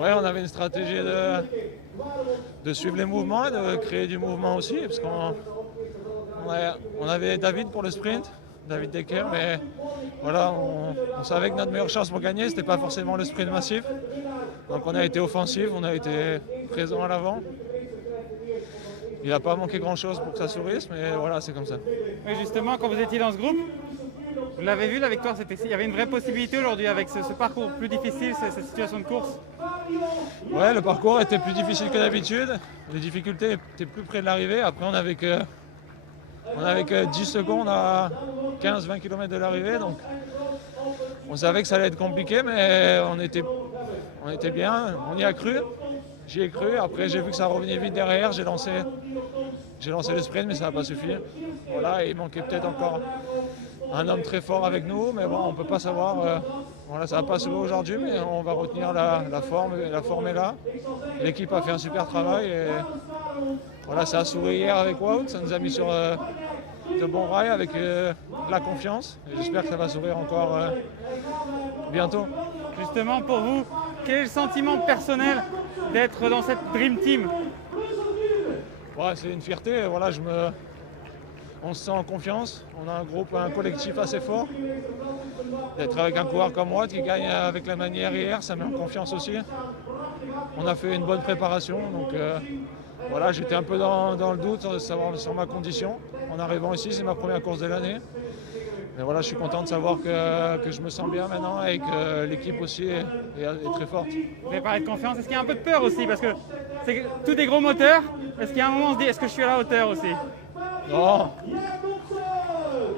Ouais, on avait une stratégie de suivre les mouvements et de créer du mouvement aussi, parce on avait David pour le sprint, David Decker, mais voilà, on savait que notre meilleure chance pour gagner, c'était pas forcément le sprint massif. Donc on a été offensif, on a été présent à l'avant. Il n'a pas manqué grand-chose pour que ça sourisse, mais voilà, c'est comme ça. Oui, justement, quand vous étiez dans ce groupe, vous l'avez vu, la victoire, il y avait une vraie possibilité aujourd'hui avec ce parcours plus difficile, cette situation de course. Ouais, le parcours était plus difficile que d'habitude. Les difficultés étaient plus près de l'arrivée. Après, on avait que 10 secondes à 15-20 km de l'arrivée. Donc, on savait que ça allait être compliqué, mais on était bien. On y a cru. J'y ai cru. Après, j'ai vu que ça revenait vite derrière. J'ai lancé le sprint, mais ça n'a pas suffi. Voilà, et il manquait peut-être encore un homme très fort avec nous, mais bon, on ne peut pas savoir. Voilà, ça n'a pas sauvé aujourd'hui, mais on va retenir la forme. La forme est là. L'équipe a fait un super travail. Et voilà, ça a souri hier avec Wout. Ça nous a mis sur de bons rails avec de la confiance. Et j'espère que ça va sourire encore bientôt. Justement, pour vous, quel est le sentiment personnel d'être dans cette Dream Team? Ouais, c'est une fierté. Voilà, on se sent en confiance. On a un collectif assez fort. D'être avec un coureur comme moi qui gagne avec la manière hier, ça met en confiance aussi. On a fait une bonne préparation, donc voilà, j'étais un peu dans le doute sur ma condition. En arrivant ici, c'est ma première course de l'année. Mais voilà, je suis content de savoir que je me sens bien maintenant et que l'équipe aussi est très forte. Vous avez parlé de confiance, est-ce qu'il y a un peu de peur aussi? Parce que c'est tous des gros moteurs. Est-ce qu'il y a un moment où on se dit, est-ce que je suis à la hauteur aussi? Non.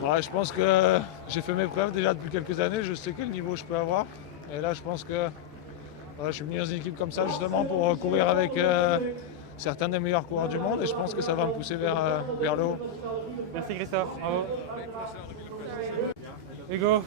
Ouais, je pense que j'ai fait mes preuves déjà depuis quelques années, je sais quel niveau je peux avoir. Et là, je pense que voilà, je suis venu dans une équipe comme ça justement pour courir avec certains des meilleurs coureurs du monde et je pense que ça va me pousser vers le haut. Merci Christophe. Bravo. Hugo.